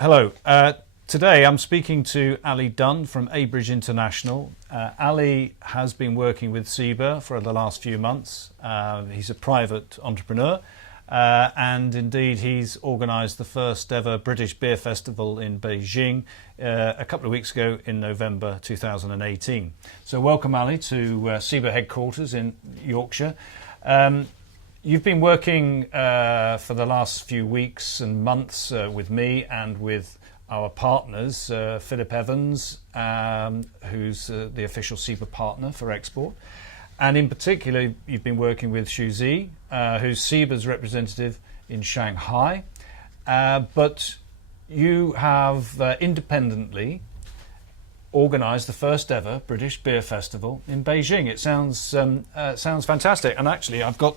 Hello. Today I'm speaking to Alei Dunn from Abridge International. Alei has been working with SIBA for the last few months. He's a private entrepreneur and indeed he's organised the first ever British Beer Festival in Beijing a couple of weeks ago in November 2018. So welcome, Alei, to SIBA headquarters in Yorkshire. You've been working for the last few weeks and months with me and with our partners, Philip Evans, who's the official SIBA partner for export. And in particular, you've been working with Xu Zi, who's SIBA's representative in Shanghai. But you have independently organised the first ever British Beer Festival in Beijing. It sounds fantastic. And actually, I've got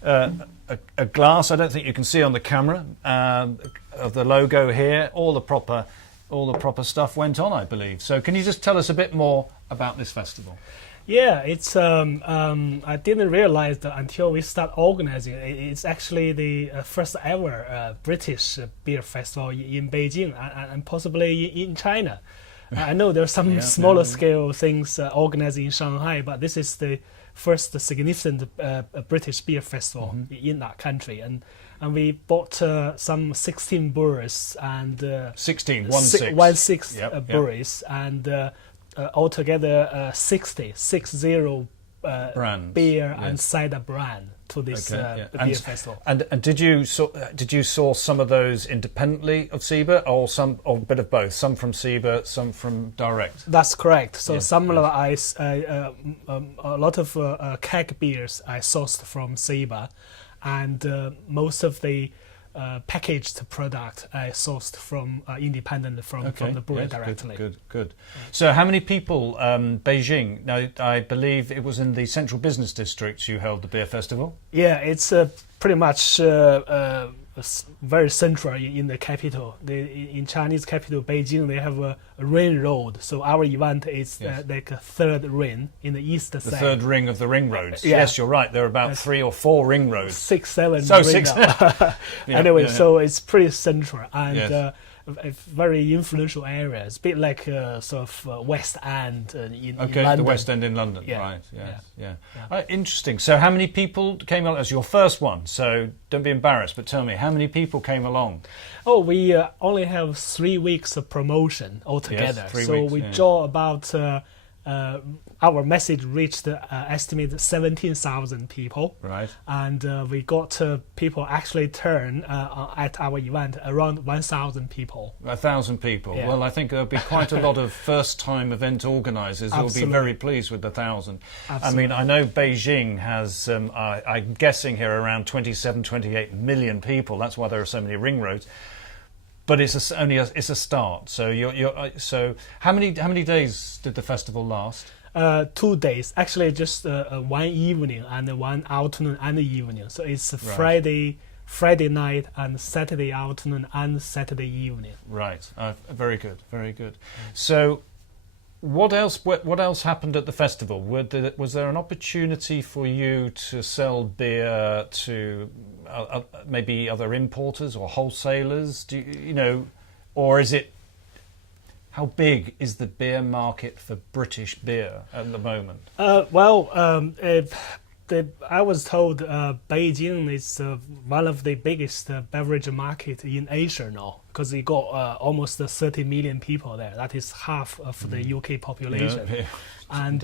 a glass, I don't think you can see on the camera, of the logo here. All the proper stuff went on, I believe. So can you just tell us a bit more about this festival? Yeah, it's I didn't realize that until we start organizing. It's actually the first ever British beer festival in Beijing and possibly in China. I know there's some smaller scale things organized in Shanghai, but this is the first significant British beer festival in that country, and we bought some 16 breweries and 16 breweries and altogether 60 beer and cider brand to this beer festival. And did you source some of those independently of SIBA, or a bit of both? Some from SIBA, some from direct. That's correct. So some of a lot of keg beers I sourced from SIBA, and most of the packaged product I sourced from independent from the brewery directly. Good. So how many people, Beijing, now I believe it was in the central business district you held the beer festival? Yeah, it's pretty much very central in the capital. In Chinese capital, Beijing, they have a ring road. So our event is like a third ring in the east side. The third ring of the ring roads. Yeah. Yes, you're right. There are about 3 or 4 ring roads. 6, 7. So 6. So it's pretty central and a very influential area. It's a bit like sort of West End in London. The West End in London. Yeah. Right. Yeah. Interesting. So how many people came along? As your first one, so don't be embarrassed, but tell me, how many people came along? Oh, we only have 3 weeks of promotion altogether. Yes, 3 so weeks, we draw about our message reached estimated 17,000 people. Right. And we got people actually turn at our event around 1,000 people. 1,000 people. Yeah. Well, I think there'll be quite a lot of first-time event organisers who'll be very pleased with the 1,000. Absolutely. I mean, I know Beijing has, I'm guessing here, around 27, 28 million people. That's why there are so many ring roads. But it's a start. So so how many days did the festival last? 2 days. Actually, just one evening and one afternoon and evening. So it's Friday night and Saturday afternoon and Saturday evening. Right. Very good. So what else happened at the festival? Was there an opportunity for you to sell beer to maybe other importers or wholesalers? Or is it? How big is the beer market for British beer at the moment? I was told Beijing is one of the biggest beverage market in Asia now, because we got almost 30 million people there. That is half of the UK population. And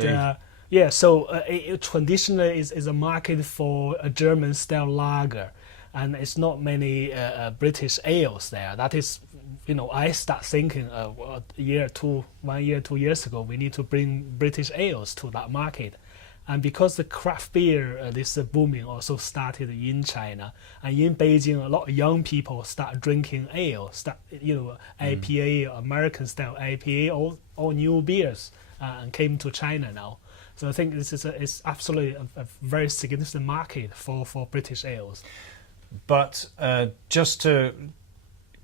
it traditionally is a market for a German-style lager, and it's not many British ales there. That is, I start thinking 1 year, 2 years ago, we need to bring British ales to that market. And because the craft beer, this booming also started in China, and in Beijing, a lot of young people start drinking ale, IPA, American-style IPA, all new beers, and came to China now. So I think this is absolutely a very significant market for British ales. But just to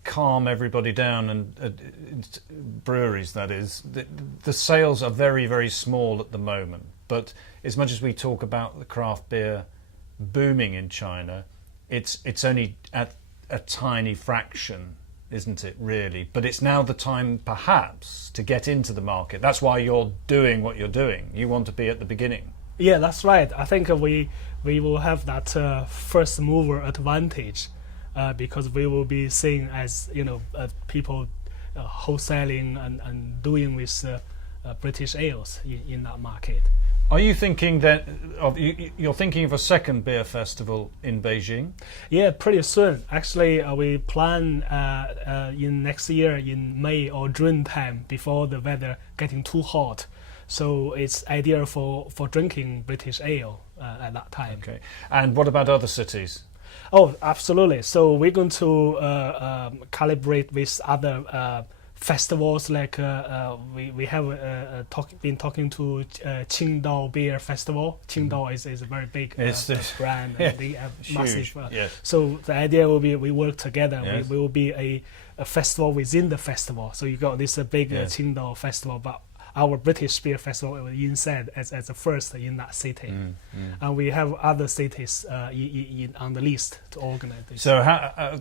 calm everybody down, and breweries, that is, the sales are very, very small at the moment. But as much as we talk about the craft beer booming in China, it's only at a tiny fraction isn't it, really? But it's now the time, perhaps, to get into the market. That's why you're doing what you're doing. You want to be at the beginning. Yeah, that's right. I think we will have that first mover advantage because we will be seen as people wholesaling and doing with British ales in that market. Are you thinking that you're thinking of a second beer festival in Beijing? Yeah, pretty soon. Actually, we plan in next year in May or June time before the weather getting too hot. So it's ideal for drinking British ale at that time. Okay. And what about other cities? Oh, absolutely. So we're going to calibrate with other festivals, like we have been talking to Qingdao Beer Festival. Qingdao is a very big brand. Yeah, and they have massive. Yes. So the idea will be we work together. Yes. We will be a festival within the festival. So you got this big Yes. Qingdao Festival, but our British Beer Festival was inside as a first in that city. And we have other cities on the list to organize this. So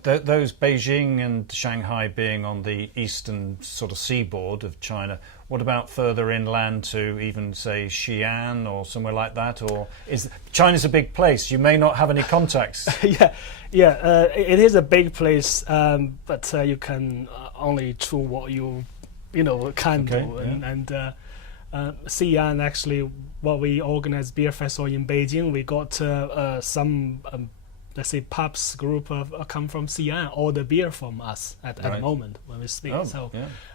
those Beijing and Shanghai being on the eastern sort of seaboard of China, what about further inland to even say Xi'an or somewhere like that? Or is China's a big place? You may not have any contacts. It is a big place, but you can only do what you can do. And Xi'an, actually, what we organize beer festival in Beijing, we got some let's say pubs group come from Xi'an, order beer from us at the moment when we speak.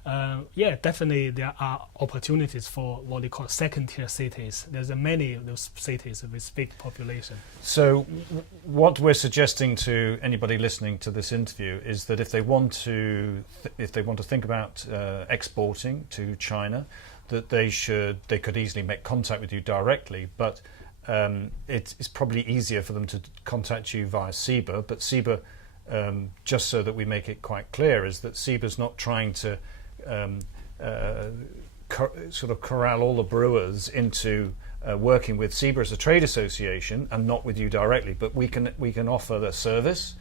Definitely there are opportunities for what they call second tier cities. There's many of those cities with big population. So what we're suggesting to anybody listening to this interview is that if they want to think about exporting to China, that they could easily make contact with you directly, but it's probably easier for them to contact you via SIBA. But SIBA, just so that we make it quite clear, is that SIBA's not trying to sort of corral all the brewers into working with SIBA as a trade association and not with you directly. But we can offer the service.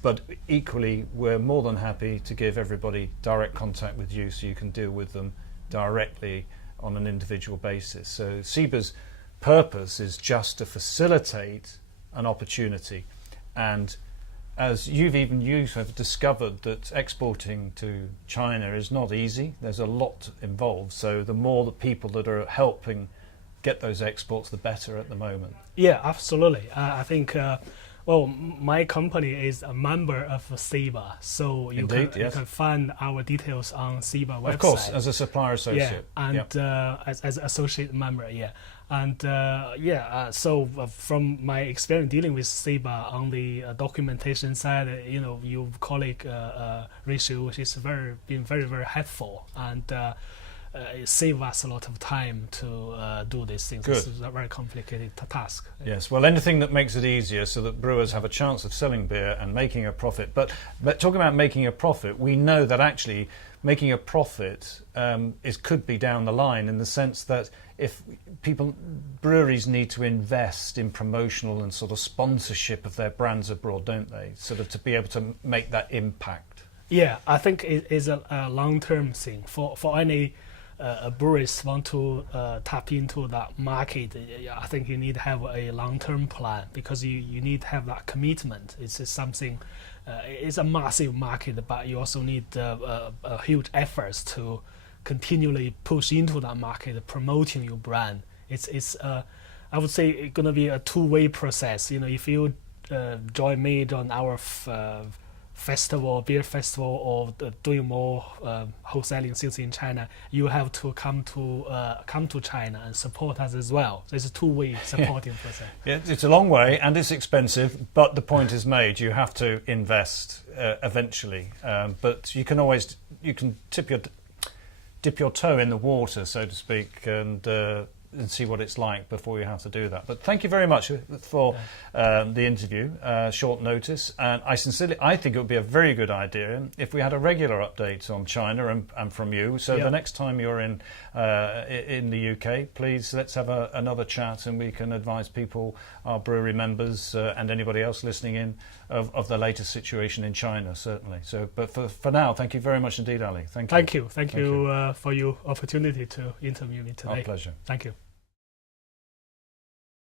But equally, we're more than happy to give everybody direct contact with you, so you can deal with them directly on an individual basis. So SIBA's purpose is just to facilitate an opportunity, and as you have discovered that exporting to China is not easy. There's a lot involved, so the more the people that are helping get those exports, the better at the moment. Yeah, absolutely. I think my company is a member of SIBA, so you can find our details on SIBA website. Of course, as a supplier associate. As associate member, And so from my experience dealing with SIBA on the documentation side, your colleague Rachel, she's been very, very helpful, and it saves us a lot of time to do these things. Good. This is a very complicated task. Yes, well, anything that makes it easier so that brewers have a chance of selling beer and making a profit. But talking about making a profit, we know that actually making a profit could be down the line, in the sense that if breweries need to invest in promotional and sort of sponsorship of their brands abroad, don't they? Sort of to be able to make that impact. Yeah, I think it is a long-term thing for any breweries want to tap into that market. I think you need to have a long-term plan, because you need to have that commitment. It's something. It's a massive market, but you also need a huge efforts to continually push into that market, promoting your brand. It's I would say it's going to be a two-way process. If you join me on our beer festival, or doing more wholesaling sales in China, you have to come to China and support us as well. So it's a two-way supporting process. Yeah, it's a long way and it's expensive, but the point is made. You have to invest eventually, but you can dip your toe in the water, so to speak, and see what it's like before you have to do that. But thank you very much for the interview, short notice. And I think it would be a very good idea if we had a regular update on China and from you. So the next time you're in the UK, please let's have another chat, and we can advise people, our brewery members and anybody else listening in, of the latest situation in China, certainly. So, but for now, thank you very much indeed, Ali. Thank you. Thank you for your opportunity to interview me today. Our pleasure. Thank you.